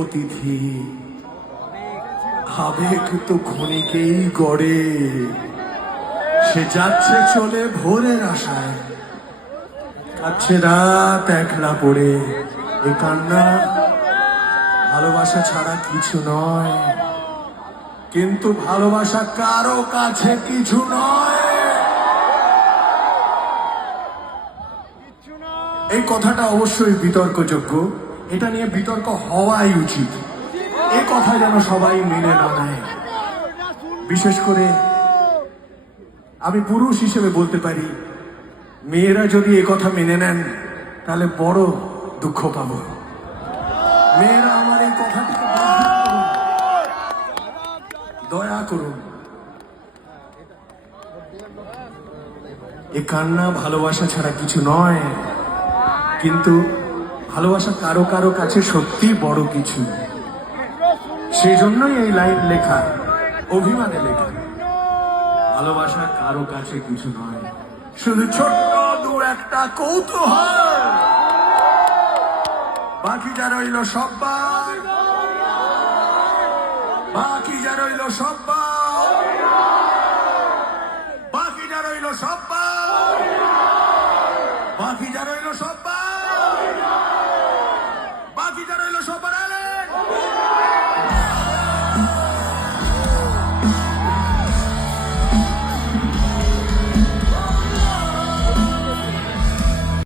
অতিথি আবেগ তো ক্ষণিকেই গড়ে, সে যাচ্ছে চলে ভোরের আশায়, কাছে রাত একলা পড়ে। এ কান্না ভালোবাসা ছাড়া কিছু নয়, কিন্তু ভালোবাসা কারো কাছে কিছু নয়। এই কথাটা অবশ্যই বিতর্কযোগ্য, এটা নিয়ে বিতর্ক হওয়াই উচিত। এ কথা যেন সবাই মেনে না নেয়। বিশেষ করে আমি পুরুষ হিসেবে বলতে পারি, মেয়েরা যদি এ কথা মেনে নেন তাহলে বড় দুঃখ পাবো। মেয়েরা আমার এই কথাটিকে দয়া করুন। এ কান্না ভালোবাসা ছাড়া কিছু নয়, কিন্তু ভালোবাসা কারো কারো কাছে সত্যি বড় কিছু। সেই জন্যই এই লাইন লেখা, অভিমানে লেখা। ভালোবাসা কারো কাছে কিছু নয়, শুধু ছোট্ট দু একটা কৌতূহল। বাকি যা রইল সব্বার, বাকি যা রইল সব্বার, বাকি যা রইল সব